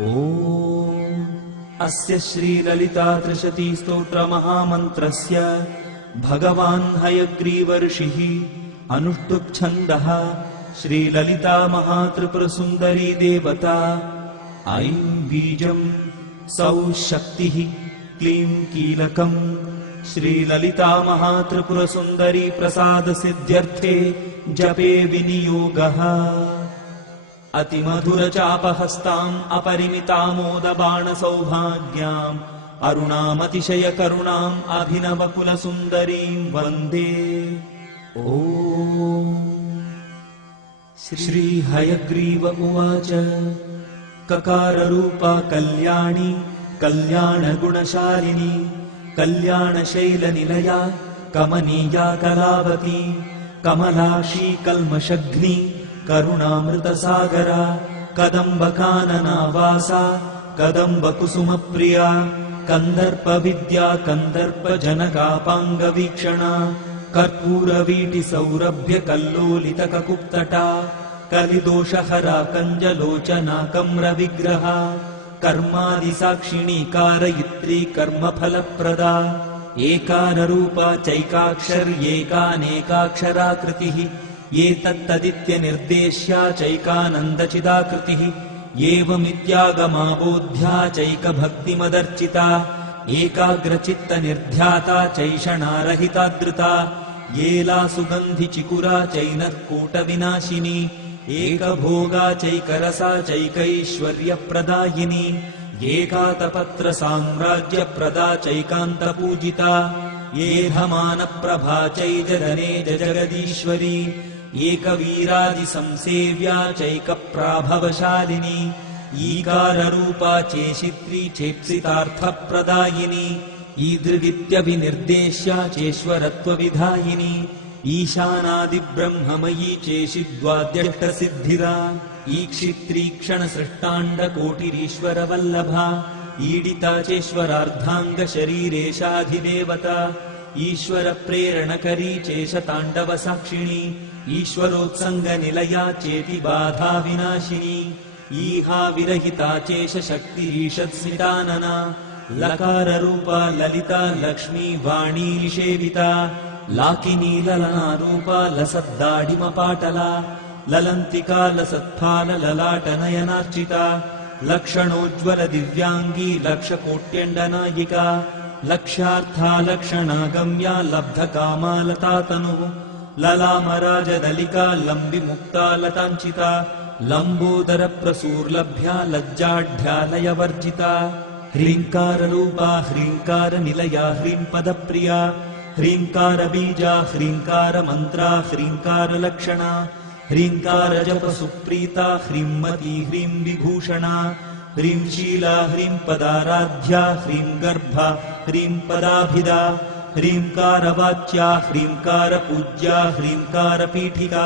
ॐ अस्य श्रीललितात्रिशतीस्तोत्रमहामन्त्रस्य भगवान् हयग्रीवर्षिः अनुष्टुप् छन्दः श्रीललिता महात्रिपुरसुन्दरी देवता। ऐं बीजं सौः शक्तिः क्लीं कीलकम्। श्रीललिता महात्रिपुरसुन्दरी प्रसादसिद्ध्यर्थे जपे विनियोगः। अतिमधुरचापहस्ताम् अपरिमितामोदबाणसौभाग्याम् अरुणामतिशयकरुणाम् अभिनवकुलसुन्दरीम् वन्दे। ॐ श्रीहयग्रीव उवाच ककाररूपा कल्याणी कल्याणगुणशालिनी कल्याणशैलनिलया कमनीया कलावती कमलाक्षी कल्मषघ्नी करुणामृतसागरा कदम्बकाननावासा कदम्बकुसुमप्रिया कन्दर्पविद्या कन्दर्पजनकापाङ्गवीक्षणा कर्पूरवीटिसौरभ्यकल्लोलितककुप्तटा कलिदोषहरा कञ्जलोचना कम्रविग्रहा कर्मादिसाक्षिणी कारयित्री कर्मफलप्रदा एकाररूपा चैकाक्षर्येकानेकाक्षराकृतिः एतत्तदित्यनिर्देश्या चैकानन्दचिदाकृतिः एवमित्यागमाबोध्या चैकभक्तिमदर्चिता एकाग्रचित्तनिर्ध्याता चैषणारहितादृता येला सुगन्धिचिकुरा चैनत्कूटविनाशिनी एकभोगा चैकरसा चैकैश्वर्यप्रदायिनी एकातपत्रसाम्राज्यप्रदा चैकान्तपूजिता एधमानप्रभा चैजधने जगदीश्वरी एकवीरादिसंसेव्या चैकप्राभवशालिनी ईकाररूपा चेशित्री चेप्सितार्थप्रदायिनी ईदृगित्यभिनिर्देश्या चेश्वरत्वविधायिनी ईशानादिब्रह्ममयी चेशिद्वाद्यष्टसिद्धिदा ईक्षित्रीक्षणसृष्टाण्डकोटिरीश्वरवल्लभा ईडिता चेश्वरार्धाङ्गशरीरेशाधिदेवता ईश्वरप्रेरणकरी चेशताण्डवसाक्षिणी ईश्वरोत्सङ्गनिलया चेति बाधाविनाशिनी ईहा विरहिता चेशशक्तिरीषत्स्मितानना लकाररूपा ललिता लक्ष्मी वाणी निषेविता लाकिनी ललनारूपा लसद्दाडिमपाटला ललन्तिका लसत्फालललाटनयनार्चिता लक्षणोज्ज्वल दिव्याङ्गी लक्षकोट्यण्डनायिका लक्ष्यार्था लक्षणागम्या लब्धकामालतातनुः ललामराजदलिका लम्बिमुक्ता लताञ्चिता लम्बोदरप्रसूर्लभ्या लज्जाढ्यालयवर्जिता ह्रीङ्काररूपा ह्रीङ्कारनिलया ह्रीम्पदप्रिया ह्रीङ्कारबीजा ह्रीङ्कारमन्त्रा ह्रीङ्कारलक्षणा ह्रीङ्कारजपसुप्रीता ह्रीम्मती ह्रीं विभूषणा ह्रींशीला ह्रीम्पदाराध्या ह्रीङ्गर्भा ह्रीम्पदाभिदा ह्रीङ्कारवाच्या ह्रीङ्कारपूज्या ह्रीङ्कारपीठिका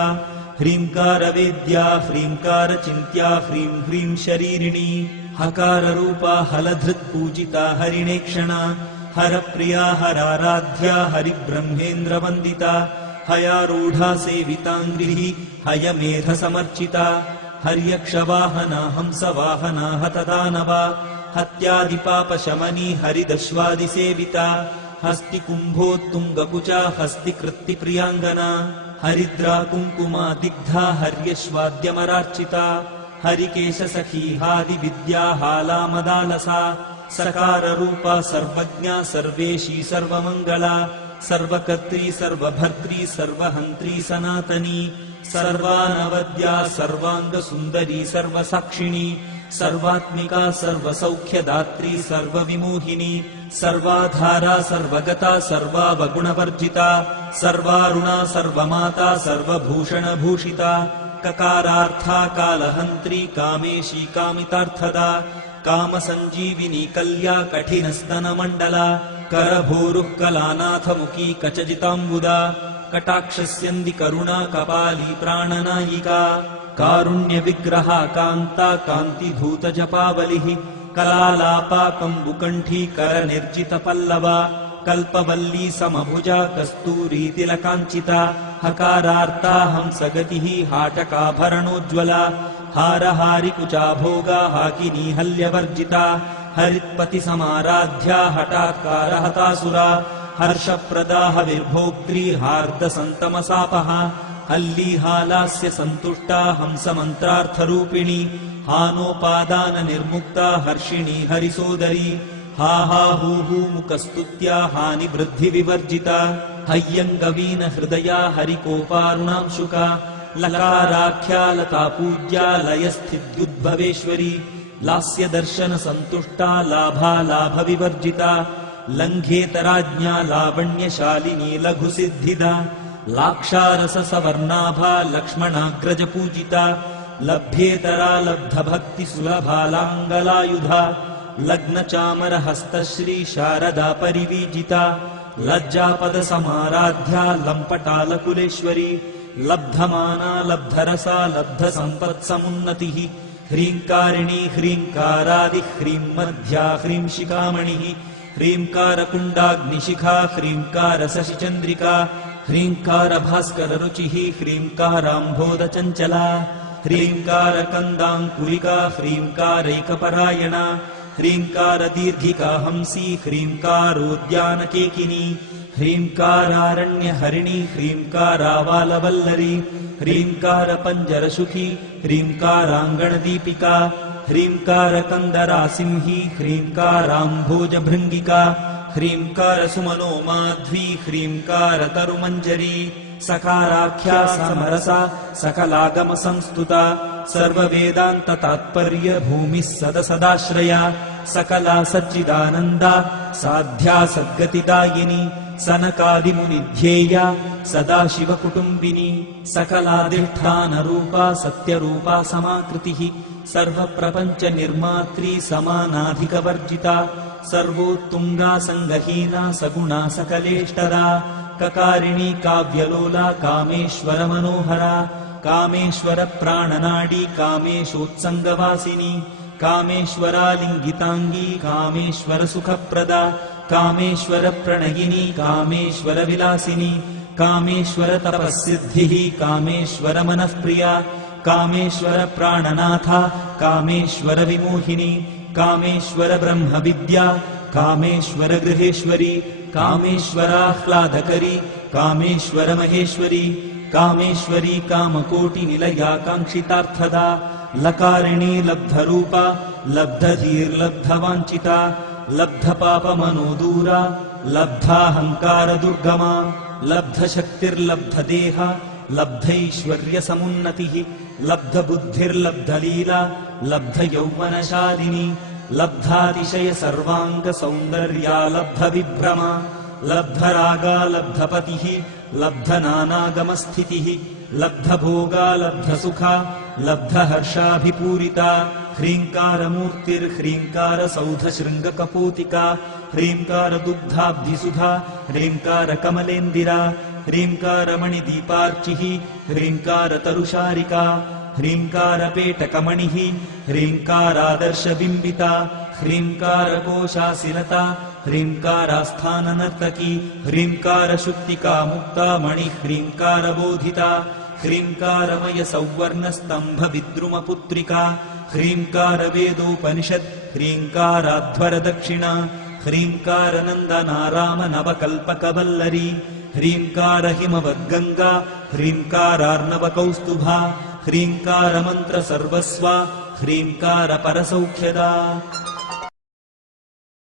ह्रीङ्कारवेद्या ह्रीङ्कारचिन्त्या ह्रीं ह्रीं शरीरिणी हकाररूपा हलधृत्पूजिता हरिणेक्षणा हरप्रिया हराराध्या हरिब्रह्मेन्द्रवन्दिता हयारूढा सेविताङ्ग्रिः हयमेधसमर्चिता हर्यक्षवाहना हंसवाहना हतदानवा हत्यादिपापशमनी हरिदश्वादिसेविता हस्तिकुम्भोत्तुङ्गकुचा हस्तिकृत्तिप्रियाङ्गना हरिद्रा कुङ्कुमा दिग्धा हर्यश्वाद्यमरार्चिता हरिकेशसखी हादिविद्या हालामदालसा सकाररूपा सर्वज्ञा सर्वेशी सर्वमङ्गला सर्वकर्त्री सर्वभर्त्री सर्वहन्त्री सनातनी सर्वानवद्या सर्वाङ्गसुन्दरी सर्वसाक्षिणी सर्वात्मिका सर्वसौख्यदात्री सर्वविमोहिनी सर्वाधारा सर्वगता सर्वावगुणवर्जिता सर्वारुणा सर्वमाता सर्वभूषणभूषिता ककारार्था कालहन्त्री कामेशी कामितार्थदा कामसञ्जीविनी कल्या कठिनस्तनमण्डला करभोरुः कलानाथमुखी कचजिताम्बुदा कटाक्षस्यन्दी करुणा कपाली प्राणनायिका कारुण्यविग्रहा कान्ता कान्तिधूतजपावलिः कलालापा कम्बुकण्ठी करनिर्जितपल्लवा कल्पवल्ली समभुजा कस्तूरी तिलकाञ्चिता हकारार्ता हंसगतिः हाटकाभरणोज्ज्वला हारहारिकुचा भोगा हाकिनी हल्यवर्जिता हरित्पति समाराध्या हठात्कारहतासुरा हर्षप्रदा हविर्भोक्त्री हार्दसन्तमसापः हल्लीहालास्य सन्तुष्टा हंसमन्त्रार्थरूपिणी हानोपादाननिर्मुक्ता हर्षिणी हरिसोदरी हा हा हू हू मुकस्तुत्या हानिवृद्धिविवर्जिता हय्यङ्गवीन हृदया हरिकोपारुणांशुका लकाराख्या लता पूज्या लयस्थित्युद्भवेश्वरी लास्यदर्शनसन्तुष्टा लाभालाभविवर्जिता लङ्घेतराज्ञा लावण्यशालिनी लघुसिद्धिदा लाक्षारससवर्णाभा लक्ष्मणाग्रजपूजिता लभ्येतरा लब्धभक्तिसुलभा लाङ्गलायुधा लग्नचामरहस्तश्री शारदा परिवीजिता लज्जापदसमाराध्या लम्पटालकुलेश्वरी लब्धमाना लब्धरसा लब्धसम्पत्समुन्नतिः ह्रीङ्कारिणी ह्रीङ्कारादि ह्रीं ह्रीं शिखामणिः ह्रीङ्कारकुण्डाग्निशिखा ह्रीङ्कारशशिचन्द्रिका ह्रीङ्कारभास्कररुचिः ह्रीङ्काराम्भोदचञ्चला ह्रीङ्कारकन्दाङ्कुरिका ह्रीङ्कारैकपरायणा ह्रीङ्कारदीर्घिका हंसी ह्रीङ्कारोद्यानकेकिनी ह्रीङ्कारारण्यहरिणी ह्रीङ्कारावालवल्लरी ह्रीङ्कारपञ्जरसुखी ह्रीङ्काराङ्गणदीपिका ह्रीङ्कारकन्दरासिंही ह्रीङ्काराम्भोजभृङ्गिका ह्रीङ्कारसुमनो माध्वी ह्रीङ्कारतरुमञ्जरी सकाराख्या समरसा सकलागमसंस्तुता सर्ववेदान्ततात्पर्य भूमिः सदसदाश्रया सकला सच्चिदानन्दा साध्या सद्गतिदायिनी सनकादिमुनिध्येया सदाशिवकुटुम्बिनी सकलाधिष्ठानरूपा सत्यरूपा समाकृतिः सर्वप्रपञ्चनिर्मात्री समानाधिकवर्जिता सर्वोत्तुङ्गा सङ्गहीना सगुणा सकलेष्टरा ककारिणी काव्यलोला कामेश्वरमनोहरा कामेश्वरप्राणनाडी कामेशोत्सङ्गवासिनी कामेश्वरालिङ्गिताङ्गी कामेश्वरसुखप्रदा कामेश्वरप्रणयिनी कामेश्वरविलासिनी कामेश्वरतपःसिद्धिः कामेश्वरमनःप्रिया कामेश्वरप्राणनाथा कामेश्वरविमोहिनी कामेश्वरब्रह्मविद्या कामेश्वरगृहेश्वरी कामेश्वराह्लादकरी कामेश्वरमहेश्वरी कामेश्वरी कामकोटिनिलया काङ्क्षितार्थदा लकारिणी लब्धरूपा लब्धधीर्लब्धवाञ्छिता लब्धपापमनोदूरा लब्धाहङ्कारदुर्गमा लब्धशक्तिर्लब्धदेहा लब्धैश्वर्यसमुन्नतिः लब्धबुद्धिर्लब्धलीला लब्धयौवनशालिनी लब्धातिशयसर्वाङ्गसौन्दर्या लब्धविभ्रमा लब्धरागा लब्धपतिः लब्धनानागमस्थितिः लब्धभोगा लब्धसुखा लब्धहर्षाभिपूरिता ह्रीङ्कारमूर्तिर्ह्रीङ्कारसौधशृङ्गकपोतिका ह्रीङ्कारदुग्धाब्धिसुधा ह्रीङ्कारकमलेन्दिरा ह्रीङ्कारमणिदीपार्चिः ह्रीङ्कारतरुशारिका ह्रीङ्कारपेटकमणिः ह्रीङ्कारादर्शबिम्बिता ह्रीङ्कारकोशासिलता ह्रीङ्कारास्थाननर्तकी ह्रीङ्कारशुक्तिका मुक्ता मणिः ह्रीङ्कारबोधिता ह्रीङ्कारमयसौवर्णस्तम्भविद्रुमपुत्रिका ह्रीङ्कारवेदोपनिषत् ह्रीङ्काराध्वरदक्षिणा ह्रीङ्कारनन्दनारामनवकल्पकवल्लरी ह्रीङ्कारहिमवद्गङ्गा ह्रीङ्कारार्णवकौस्तुभा ह्रीङ्कारमन्त्रसर्वस्वा ह्रीङ्कारपरसौख्यदा।